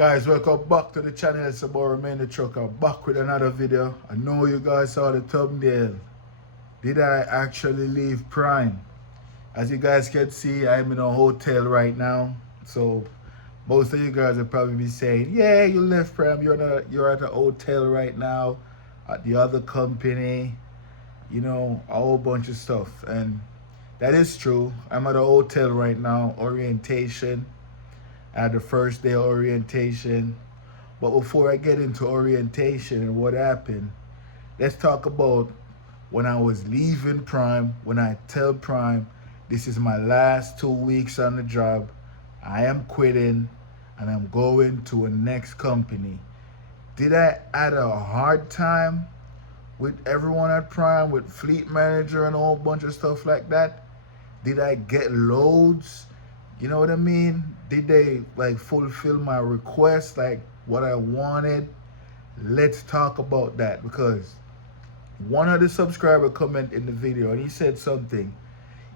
Guys, welcome back to the channel. It's about Remain the Trucker. Back with another video. I know you guys saw the thumbnail. Did I actually leave Prime? As you guys can see, I'm in a hotel right now. So most of you guys will probably be saying, yeah, you left Prime. You're at a hotel right now at the other company. You know, a whole bunch of stuff. And that is true. I'm at a hotel right now, orientation. I had the first day of orientation. But before I get into orientation and what happened, let's talk about when I was leaving Prime, when I tell Prime, this is my last 2 weeks on the job. I am quitting and I'm going to a next company. Did I had a hard time with everyone at Prime, with fleet manager and a whole bunch of stuff like that? Did I get loads? You know what I mean? Did they like fulfill my request, like what I wanted? Let's talk about that, because one of the subscribers comment in the video and he said something.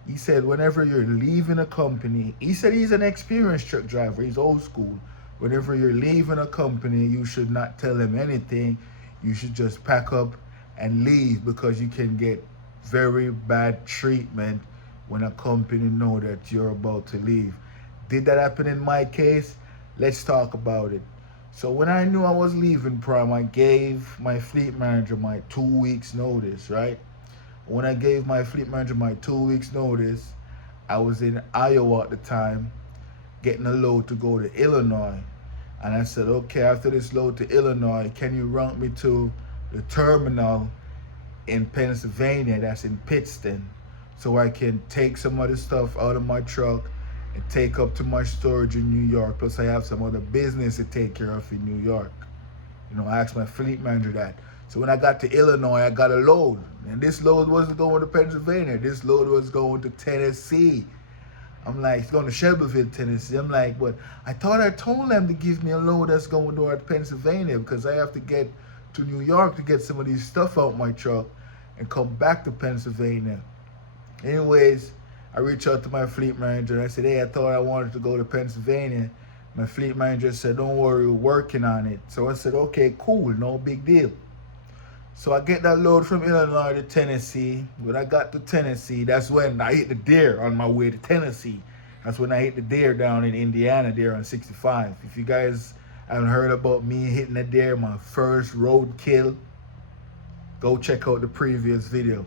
He said whenever you're leaving a company, he said he's an experienced truck driver, he's old school. Whenever you're leaving a company, you should not tell them anything. You should just pack up and leave, because you can get very bad treatment when a company know that you're about to leave. Did that happen in my case? Let's talk about it. So when I knew I was leaving Prime, I gave my fleet manager my 2 weeks notice, right? When I gave my fleet manager my 2 weeks notice, I was in Iowa at the time, getting a load to go to Illinois. And I said, okay, after this load to Illinois, can you route me to the terminal in Pennsylvania, that's in Pittston, so I can take some of the stuff out of my truck and take up to my storage in New York. Plus I have some other business to take care of in New York. You know, I asked my fleet manager that. So when I got to Illinois, I got a load. And this load wasn't going to Pennsylvania. This load was going to Tennessee. I'm like, it's going to Shelbyville, Tennessee. I'm like, but I thought I told them to give me a load that's going toward Pennsylvania, because I have to get to New York to get some of these stuff out my truck and come back to Pennsylvania. Anyways, I reached out to my fleet manager and I said, hey, I thought I wanted to go to Pennsylvania. My fleet manager said, don't worry, we're working on it. So I said, okay, cool, no big deal. So I get that load from Illinois to Tennessee. When I got to Tennessee, that's when I hit the deer on my way to Tennessee. That's when I hit the deer down in Indiana there on 65. If you guys haven't heard about me hitting the deer, my first road kill, go check out the previous video.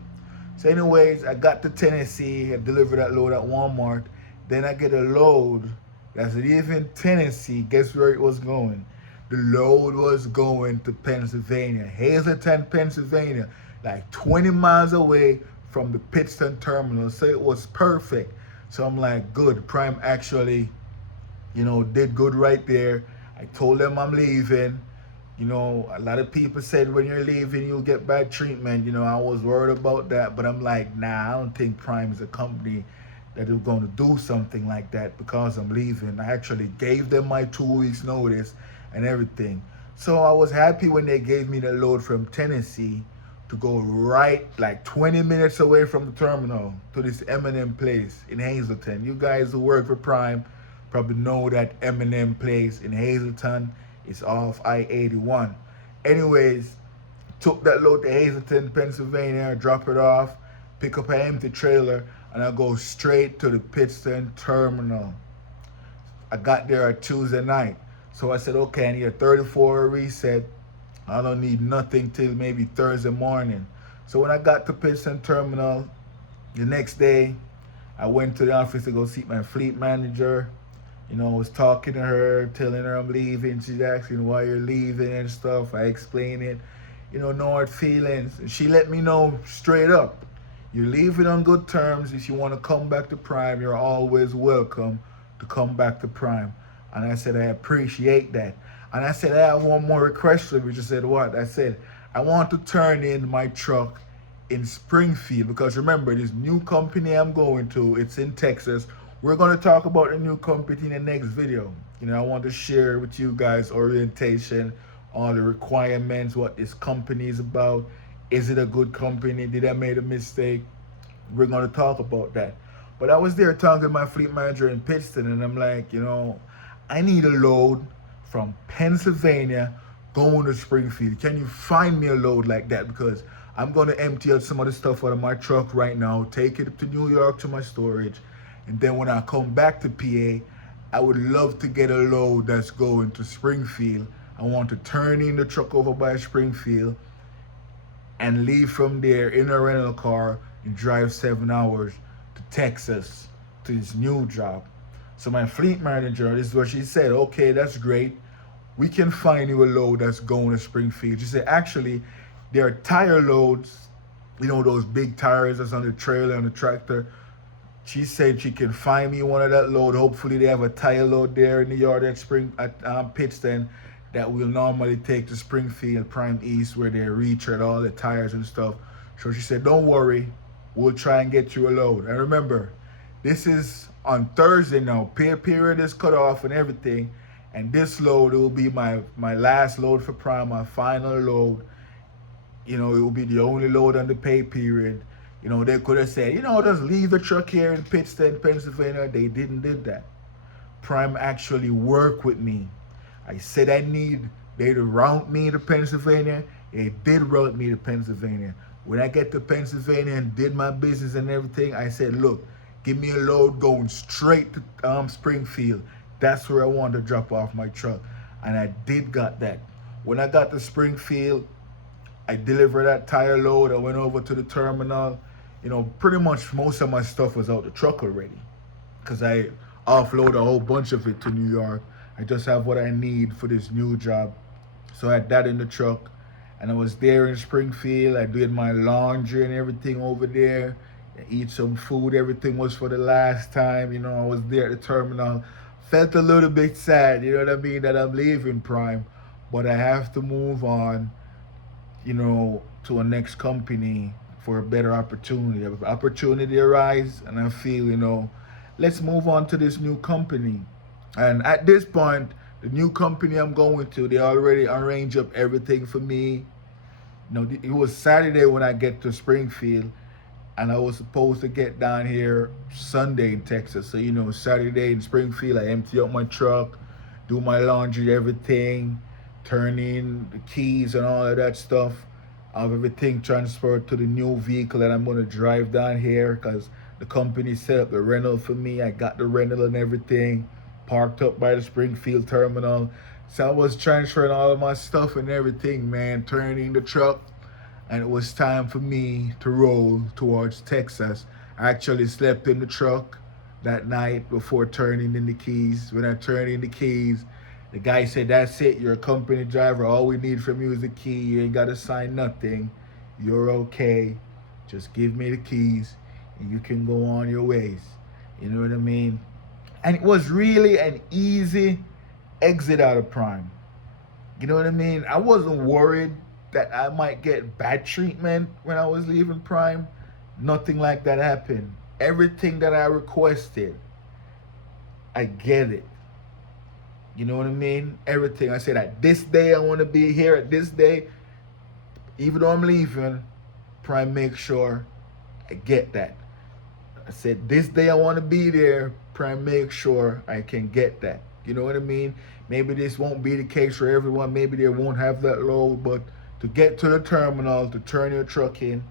So anyways, I got to Tennessee, I delivered that load at Walmart. Then I get a load that's leaving Tennessee. Guess where it was going? The load was going to Pennsylvania, Hazleton, Pennsylvania, like 20 miles away from the Pittston terminal. So it was perfect. So I'm like, good, Prime actually, you know, did good right there. I told them I'm leaving. You know, a lot of people said when you're leaving, you'll get bad treatment. You know, I was worried about that, but I'm like, nah, I don't think Prime is a company that is going to do something like that because I'm leaving. I actually gave them my 2 weeks notice and everything. So I was happy when they gave me the load from Tennessee to go right like 20 minutes away from the terminal to this M&M place in Hazleton. You guys who work for Prime probably know that M&M place in Hazleton is off I-81. Anyways, took that load to Hazleton, Pennsylvania, drop it off, pick up an empty trailer, and I go straight to the Pittston terminal. I got there at Tuesday night. So I said, okay, I need a 34 reset. I don't need nothing till maybe Thursday morning. So when I got to Pittston terminal, the next day, I went to the office to go see my fleet manager. You know, I was talking to her, telling her I'm leaving. She's asking why you're leaving and stuff. I explained it. You know, no hard feelings. And she let me know straight up, you're leaving on good terms. If you want to come back to Prime, you're always welcome to come back to Prime. And I said, I appreciate that. And I said, I have one more request for you. She said, what? I said, I want to turn in my truck in Springfield, because remember, this new company I'm going to, it's in Texas. We're going to talk about the new company in the next video. You know, I want to share with you guys orientation, all the requirements, what this company is about. Is it a good company? Did I make a mistake? We're going to talk about that. But I was there talking to my fleet manager in Pittston, and I'm like, you know, I need a load from Pennsylvania going to Springfield. Can you find me a load like that? Because I'm going to empty out some of the stuff out of my truck right now, take it to New York to my storage, and then when I come back to PA, I would love to get a load that's going to Springfield. I want to turn in the truck over by Springfield and leave from there in a rental car and drive 7 hours to Texas to his new job. So my fleet manager, this is what she said, okay, that's great. We can find you a load that's going to Springfield. She said, actually, there are tire loads, those big tires that's on the trailer and the tractor. She said she can find me one of that load. Hopefully they have a tire load there in the yard at Pittston that we'll normally take to Springfield, Prime East, where they retread all the tires and stuff. So she said, don't worry, we'll try and get you a load. And remember, this is on Thursday now. Pay period is cut off and everything. And this load, it will be my last load for Prime, my final load. It will be the only load on the pay period. They could have said, just leave the truck here in Pittston, Pennsylvania. They didn't do that. Prime actually worked with me. I said they to route me to Pennsylvania. They did route me to Pennsylvania. When I get to Pennsylvania and did my business and everything, I said, look, give me a load going straight to Springfield. That's where I want to drop off my truck. And I did got that. When I got to Springfield, I delivered that tire load. I went over to the terminal. Pretty much most of my stuff was out the truck already, because I offload a whole bunch of it to New York. I just have what I need for this new job. So I had that in the truck, and I was there in Springfield. I did my laundry and everything over there. I eat some food. Everything was for the last time. I was there at the terminal. Felt a little bit sad, that I'm leaving Prime, but I have to move on, to a next company for a better opportunity. If opportunity arise, and I feel, let's move on to this new company. And at this point, the new company I'm going to, they already arranged up everything for me. It was Saturday when I get to Springfield, and I was supposed to get down here Sunday in Texas. So, Saturday in Springfield, I empty out my truck, do my laundry, everything, turn in the keys and all of that stuff. I have everything transferred to the new vehicle that I'm going to drive down here, because the company set up the rental for me. I got the rental and everything, parked up by the Springfield terminal. So I was transferring all of my stuff and everything, man, turning the truck. And it was time for me to roll towards Texas. I actually slept in the truck that night before turning in the keys. When I turned in the keys, the guy said, that's it, you're a company driver. All we need from you is a key. You ain't got to sign nothing. You're okay. Just give me the keys and you can go on your ways. You know what I mean? And it was really an easy exit out of Prime. You know what I mean? I wasn't worried that I might get bad treatment when I was leaving Prime. Nothing like that happened. Everything that I requested, I get it. You know what I mean? Everything. I said, at this day, I want to be here at this day. Even though I'm leaving, Prime make sure I get that. I said, this day I want to be there. Prime make sure I can get that. You know what I mean? Maybe this won't be the case for everyone. Maybe they won't have that load. But to get to the terminal, to turn your truck in,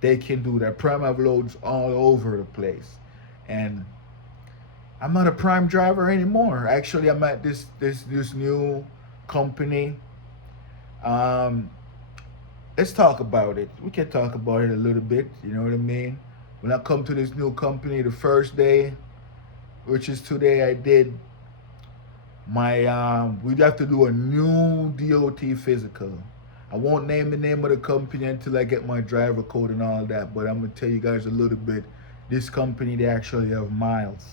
they can do that. Prime have loads all over the place. And I'm not a Prime driver anymore. Actually, I'm at this new company. Let's talk about it. We can talk about it a little bit. You know what I mean? When I come to this new company, the first day, which is today, I did my, we'd have to do a new DOT physical. I won't name the name of the company until I get my driver code and all that, but I'm going to tell you guys a little bit. This company, they actually have miles.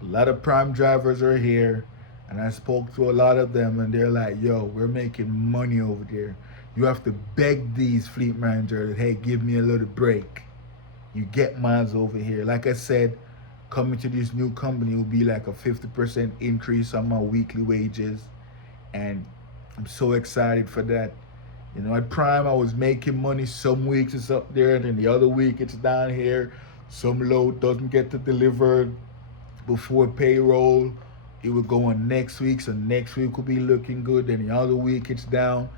A lot of Prime drivers are here, and I spoke to a lot of them, and they're like, yo, we're making money over there. You have to beg these fleet managers, hey, give me a little break. You get miles over here. Like I said, coming to this new company will be like a 50% increase on my weekly wages, and I'm so excited for that. At Prime, I was making money. Some weeks it's up there, and then the other week it's down here. Some load doesn't get to delivered before payroll. it will go on next week, so next week will be looking good, then the other week it's down.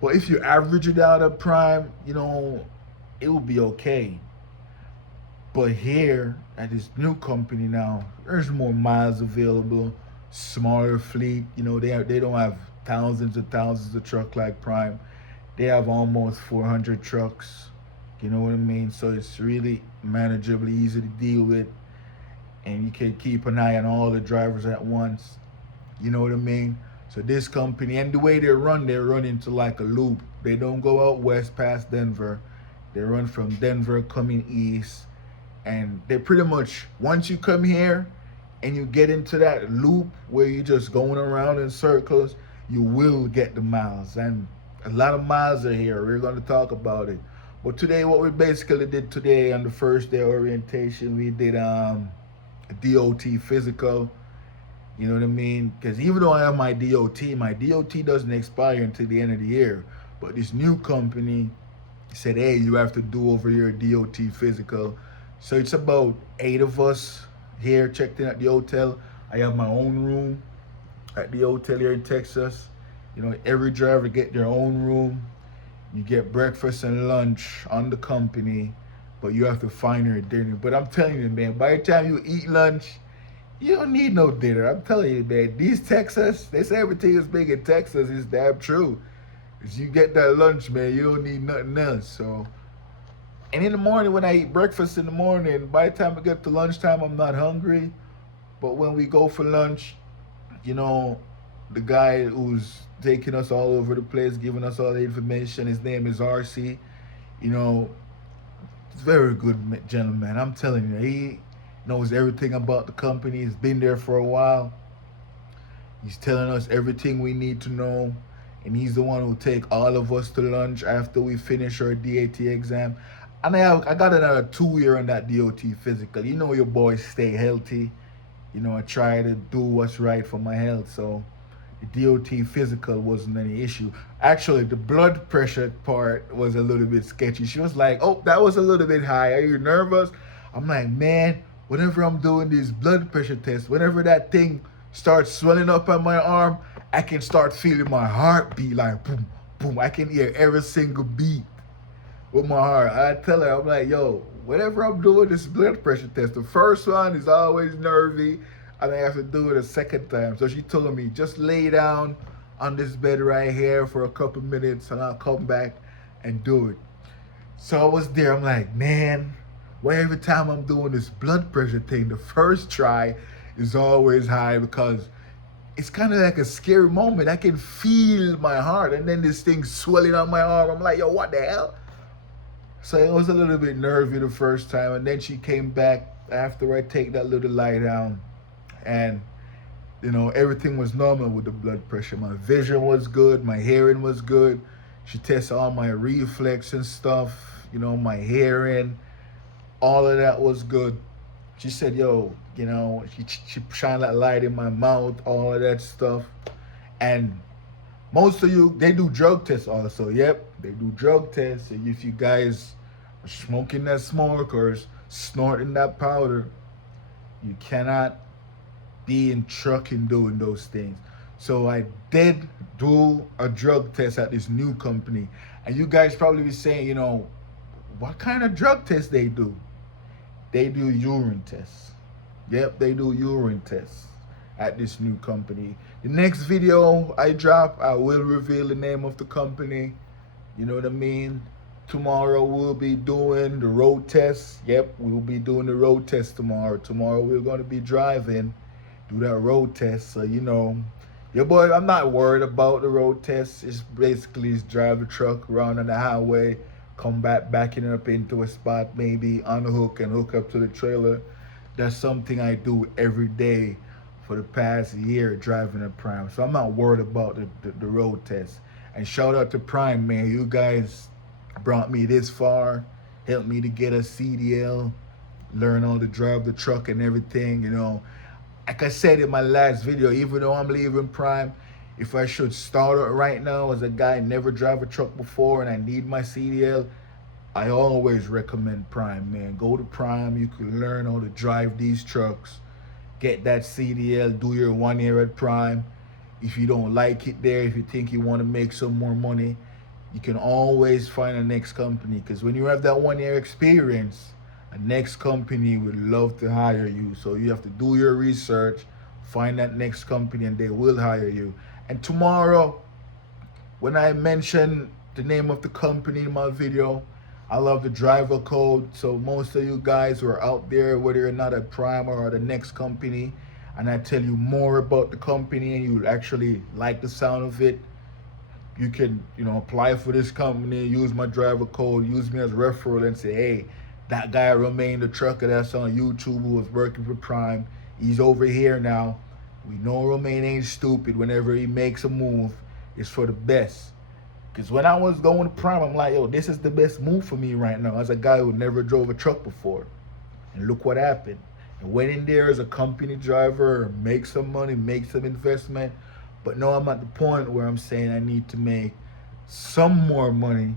But if you average it out at Prime, it will be okay. But here at this new company now, there's more miles available, smaller fleet. They don't have thousands of trucks like Prime. They have almost 400 trucks. You know what I mean? So it's really manageable, easy to deal with, and you can keep an eye on all the drivers at once. You know what I mean? So this company, and the way they run into like a loop. They don't go out west past Denver. They run from Denver coming east. And they pretty much, once you come here and you get into that loop where you're just going around in circles, you will get the miles. And a lot of miles are here. We're going to talk about it. But today, what we basically did today on the first day of orientation, we did a DOT physical. You know what I mean? Because even though I have my DOT doesn't expire until the end of the year. But this new company said, hey, you have to do over your DOT physical. So it's about 8 of us here checked in at the hotel. I have my own room at the hotel here in Texas. Every driver get their own room. You get breakfast and lunch on the company, but you have to find your dinner. But I'm telling you, man, by the time you eat lunch, you don't need no dinner. I'm telling you, man, these Texas, they say everything is big in Texas. It's damn true. Because you get that lunch, man, you don't need nothing else. So, and in the morning when I eat breakfast in the morning, by the time I get to lunchtime, I'm not hungry. But when we go for lunch, the guy who's taking us all over the place, giving us all the information, his name is RC. Very good gentleman. I'm telling you, he knows everything about the company. He's been there for a while. He's telling us everything we need to know. And he's the one who take all of us to lunch after we finish our DAT exam. And I got another 2 year on that DOT physical. Your boys stay healthy. I try to do what's right for my health. So the DOT physical wasn't any issue. Actually, the blood pressure part was a little bit sketchy. She was like, oh, that was a little bit high. Are you nervous? I'm like, man, whenever I'm doing these blood pressure tests, whenever that thing starts swelling up on my arm, I can start feeling my heart beat like boom, boom. I can hear every single beat with my heart. I tell her, I'm like, yo, whenever I'm doing this blood pressure test, the first one is always nervy, and I have to do it a second time. So she told me, just lay down on this bed right here for a couple minutes, and I'll come back and do it. So I was there. I'm like, man, why every time I'm doing this blood pressure thing, the first try is always high, because it's kind of like a scary moment. I can feel my heart, and then this thing swelling on my arm. I'm like, yo, what the hell? So I was a little bit nervy the first time, and then she came back after I take that little lie down, and everything was normal with the blood pressure. My vision was good, my hearing was good. She tested all my reflex and stuff, my hearing, all of that was good. She said, yo, she shined that light in my mouth, all of that stuff. And most of you, they do drug tests also. Yep, they do drug tests. And if you guys are smoking that smoke or snorting that powder, you cannot be in trucking doing those things. So I did do a drug test at this new company. And you guys probably be saying, what kind of drug test they do? They do urine tests. Yep, they do urine tests at this new company. The next video I drop, I will reveal the name of the company. You know what I mean? Tomorrow we'll be doing the road test. Yep, we'll be doing the road test tomorrow. Tomorrow we're going to be driving, do that road test. So, your boy, I'm not worried about the road test. It's basically just drive the truck around on the highway, come back, backing it up into a spot, maybe on the hook and hook up to the trailer. That's something I do every day for the past year, driving a Prime. So I'm not worried about the road test. And shout out to Prime, man. You guys brought me this far, helped me to get a CDL, learn how to drive the truck and everything, Like I said in my last video, even though I'm leaving Prime, if I should start it right now as a guy never drive a truck before and I need my CDL, I always recommend Prime, man. Go to Prime. You can learn how to drive these trucks. get that CDL, do your 1 year at Prime. If you don't like it there, if you think you want to make some more money, you can always find a next company. Because when you have that 1 year experience, a next company would love to hire you. So you have to do your research, find that next company, and they will hire you. And tomorrow, when I mention the name of the company in my video, I love the driver code. So most of you guys who are out there, whether you're not at Prime or the next company, and I tell you more about the company and you actually like the sound of it, you can, apply for this company, use my driver code, use me as referral, and say, hey, that guy Romain the trucker that's on YouTube who was working for Prime, he's over here now. We know Romain ain't stupid. Whenever he makes a move, it's for the best. Because when I was going to Prime, I'm like, yo, this is the best move for me right now as a guy who never drove a truck before. And look what happened. And went in there as a company driver, make some money, make some investment. But now I'm at the point where I'm saying I need to make some more money.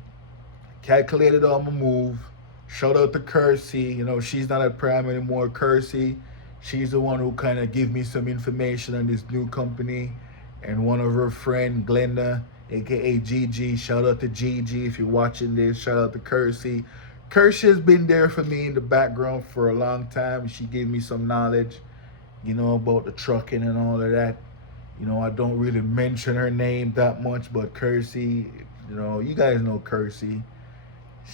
Calculated on my move. Shout out to Kersey. She's not at Prime anymore. Kersey, she's the one who kind of give me some information on this new company. And one of her friend, Glenda, aka Gigi. Shout out to Gigi if you're watching this. Shout out to Kersey. Kersey has been there for me in the background for a long time. She gave me some knowledge, about the trucking and all of that. I don't really mention her name that much, but Kersey, you guys know Kersey.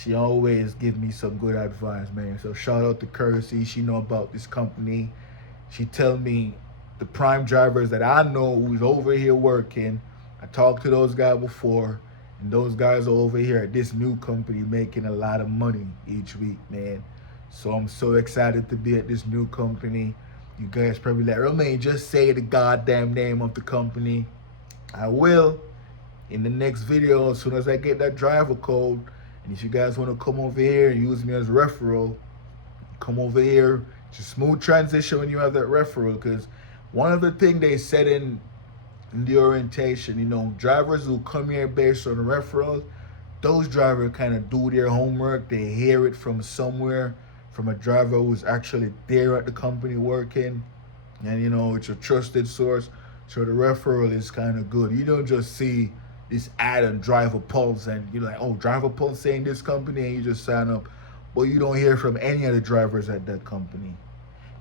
She always give me some good advice, man. So shout out to Kersey. She know about this company. She tell me the Prime drivers that I know who's over here working. I talked to those guys before, and those guys are over here at this new company making a lot of money each week, man. So I'm so excited to be at this new company. You guys probably like, Romain, just say the goddamn name of the company. I will in the next video as soon as I get that driver code. And if you guys want to come over here and use me as a referral, come over here. It's a smooth transition when you have that referral, because one of the things they said in the orientation, drivers who come here based on referrals, those drivers kind of do their homework. They hear it from somewhere, from a driver who's actually there at the company working, and it's a trusted source. So the referral is kind of good. You don't just see this ad on Driver Pulse and you're like, oh, Driver Pulse saying this company, and you just sign up. But you don't hear from any of the drivers at that company.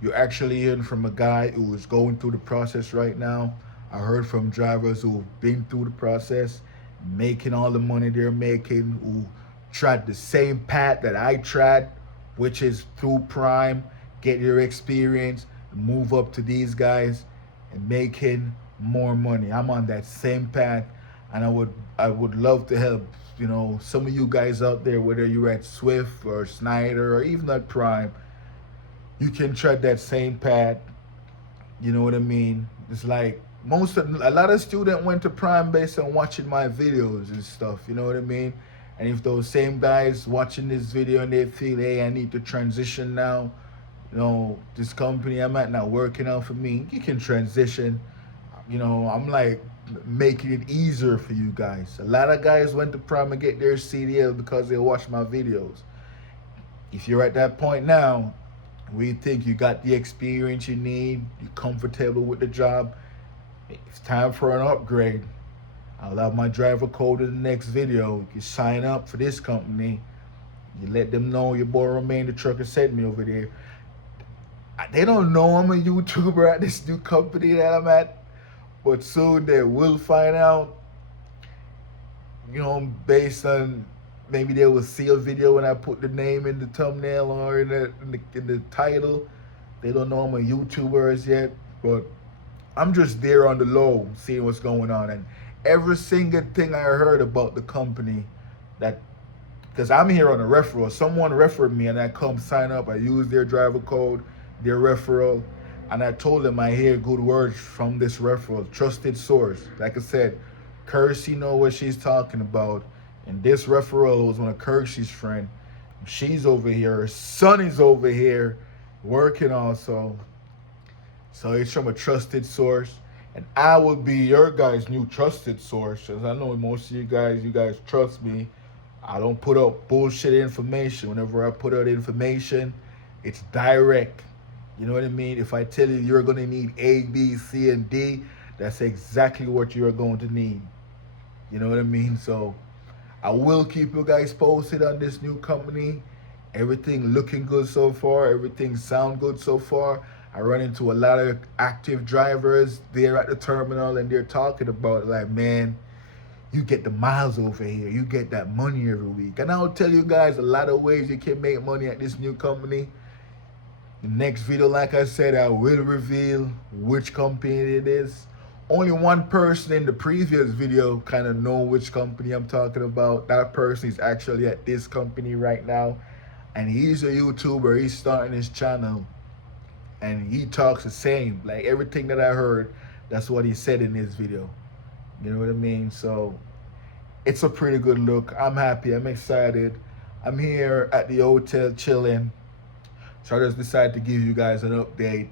You're actually hearing from a guy who is going through the process right now. I heard from drivers who've been through the process, making all the money they're making, who tried the same path that I tried, which is through Prime, get your experience, move up to these guys, and making more money. I'm on that same path, and I would love to help, some of you guys out there, whether you're at Swift or Snyder or even at Prime, you can tread that same path. You know what I mean? It's like a lot of students went to Prime based on watching my videos and stuff. You know what I mean? And if those same guys watching this video and they feel, hey, I need to transition now, this company I'm at not working out for me, you can transition. I'm like making it easier for you guys. A lot of guys went to Prime and get their CDL because they watched my videos. If you're at that point now, we think you got the experience you need, you're comfortable with the job, it's time for an upgrade. I'll have my driver code in the next video. You can sign up for this company. You let them know your boy Romain the trucker sent me over there. They don't know I'm a YouTuber at this new company that I'm at, but soon they will find out. Based on maybe they will see a video when I put the name in the thumbnail or in the title. They don't know I'm a YouTuber as yet, but I'm just there on the low, seeing what's going on. And every single thing I heard about the company, because I'm here on a referral. Someone referred me and I come sign up. I use their driver code, their referral, and I told them I hear good words from this referral, trusted source. Like I said, Kersey know what she's talking about. And this referral was one of Kersey's friend. She's over here. Her son is over here working also. So it's from a trusted source. And I will be your guys' new trusted source. As I know most of you guys trust me. I don't put up bullshit information. Whenever I put out information, it's direct. You know what I mean? If I tell you you're going to need A, B, C, and D, that's exactly what you're going to need. You know what I mean? So I will keep you guys posted on this new company. Everything looking good so far. Everything sound good so far. I run into a lot of active drivers there at the terminal, and they're talking about like, man, you get the miles over here. You get that money every week. And I'll tell you guys a lot of ways you can make money at this new company. The next video, like I said, I will reveal which company it is. Only one person in the previous video kind of know which company I'm talking about. That person is actually at this company right now. And he's a YouTuber. He's starting his channel. And he talks the same. Like everything that I heard, that's what he said in this video. You know what I mean? So it's a pretty good look. I'm happy. I'm excited. I'm here at the hotel chilling. So I just decided to give you guys an update.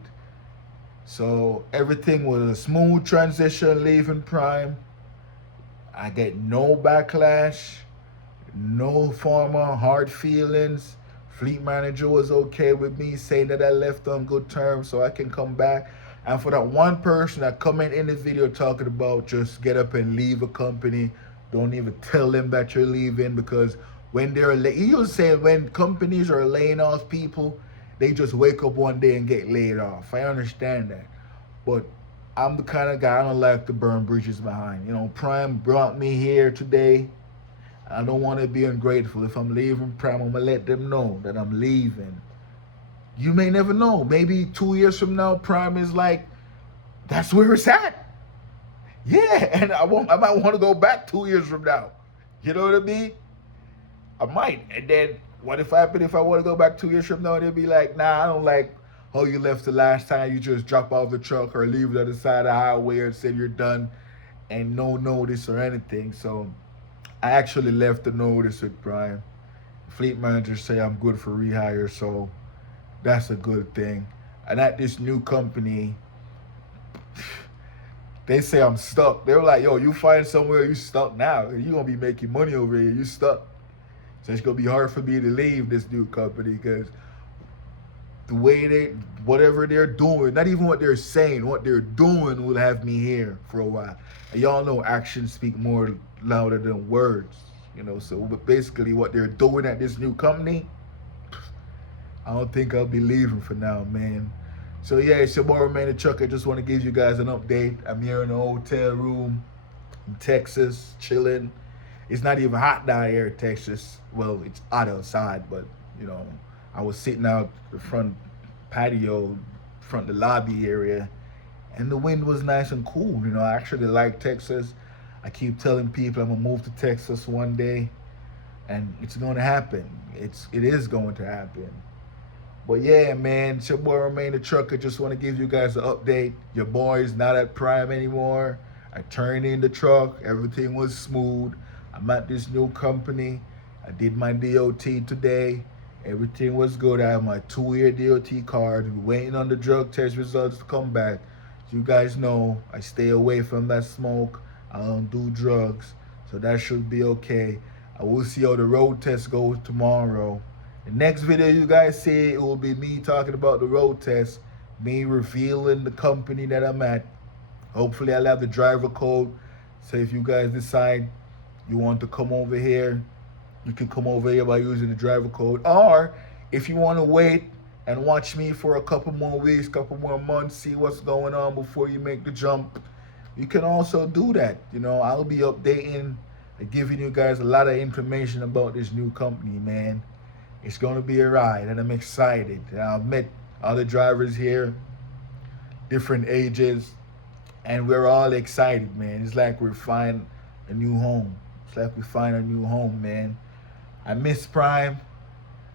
So everything was a smooth transition leaving Prime. I get no backlash, no former hard feelings. Fleet manager was okay with me saying that I left on good terms so I can come back. And for that one person that comment in the video talking about just get up and leave a company, don't even tell them that you're leaving, because when he was saying when companies are laying off people, they just wake up one day and get laid off. I understand that. But I'm the kind of guy, I don't like to burn bridges behind. You know, Prime brought me here today. I don't want to be ungrateful. If I'm leaving Prime, I'm going to let them know that I'm leaving. You may never know. Maybe 2 years from now, Prime is like, that's where it's at. Yeah, and I might want to go back 2 years from now. You know what I mean? I might. And then what if I want to go back 2 years from now, and they'll be like, nah, I don't like how you left the last time. You just drop off the truck or leave it on the side of the highway and say you're done and no notice or anything. So I actually left the notice with Prime. Fleet manager say I'm good for rehire, so that's a good thing. And at this new company, they say I'm stuck. They were like, yo, you find somewhere, you stuck now. You're going to be making money over here. You stuck. So it's going to be hard for me to leave this new company because the way whatever they're doing, not even what they're saying, what they're doing will have me here for a while. And y'all know actions speak more louder than words, you know. So basically what they're doing at this new company, I don't think I'll be leaving for now, man. So yeah, it's your boy Romain the Trucker. I just want to give you guys an update. I'm here in a hotel room in Texas, chilling. It's not even hot down here in Texas. Well, it's hot outside, but you know, I was sitting out the front patio, front the lobby area, and the wind was nice and cool. You know, I actually like Texas. I keep telling people I'm gonna move to Texas one day, and it's gonna happen. It is going to happen. But yeah, man, it's your boy Romain the Trucker. Just want to give you guys an update. Your boy is not at Prime anymore. I turned in the truck. Everything was smooth. I'm at this new company. I did my DOT today. Everything was good. I have my 2-year DOT card. We're waiting on the drug test results to come back. As you guys know, I stay away from that smoke. I don't do drugs. So that should be okay. I will see how the road test goes tomorrow. The next video you guys see, it will be me talking about the road test, me revealing the company that I'm at. Hopefully I'll have the driver code. So if you guys decide you want to come over here, you can come over here by using the driver code. Or if you want to wait and watch me for a couple more weeks, couple more months, see what's going on before you make the jump, you can also do that. You know, I'll be updating and giving you guys a lot of information about this new company, man. It's going to be a ride, and I'm excited. I've met other drivers here, different ages, and we're all excited, man. It's like we're finding a new home. It's like we find a new home, man. I miss Prime.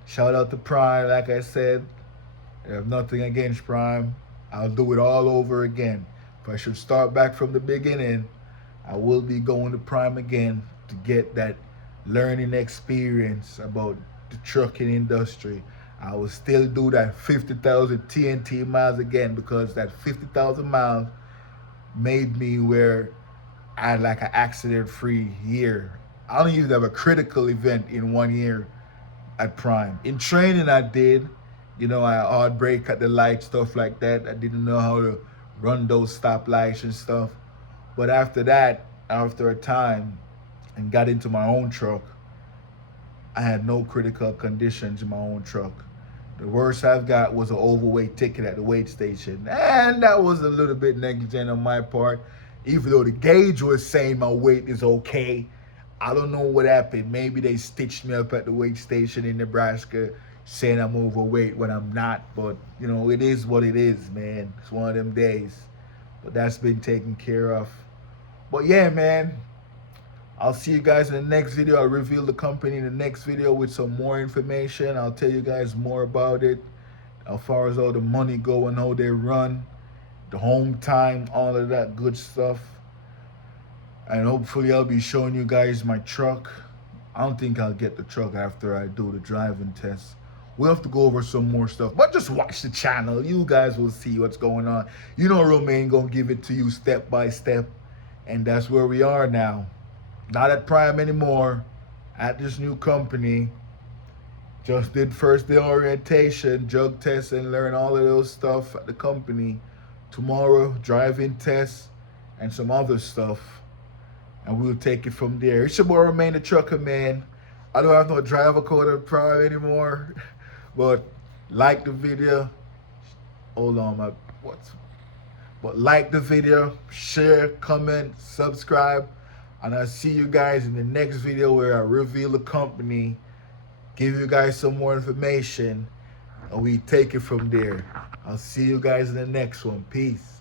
Shout out to Prime, like I said. I have nothing against Prime. I'll do it all over again. If I should start back from the beginning, I will be going to Prime again to get that learning experience about the trucking industry. I will still do that 50,000 TNT miles again, because that 50,000 miles made me where I had like an accident-free year. I don't even have a critical event in 1 year at Prime. In training I did, You know, I hard brake at the light, stuff like that. I didn't know how to run those stoplights and stuff. But after that, after a time, and got into my own truck, I had no critical conditions in my own truck. The worst I've got was an overweight ticket at the weight station. And that was a little bit negligent on my part. Even though the gauge was saying my weight is okay. I don't know what happened. Maybe they stitched me up at the weight station in Nebraska saying I'm overweight when I'm not. But, you know, it is what it is, man. It's one of them days. But that's been taken care of. But yeah, man. I'll see you guys in the next video. I'll reveal the company in the next video with some more information. I'll tell you guys more about it. As far as all the money go and how they run. The home time, all of that good stuff. And hopefully I'll be showing you guys my truck. I don't think I'll get the truck after I do the driving test. We'll have to go over some more stuff. But just watch the channel. You guys will see what's going on. You know Romain gonna give it to you step by step. And that's where we are now. Not at Prime anymore. At this new company. Just did first day orientation, drug test, and learn all of those stuff at the company. Tomorrow, driving test, and some other stuff. And we'll take it from there. It's your boy Romain the Trucker, man. I don't have no driver code at Prime anymore. But like the video. Hold on, but like the video, share, comment, subscribe. And I'll see you guys in the next video where I reveal the company, give you guys some more information, and we take it from there. I'll see you guys in the next one. Peace.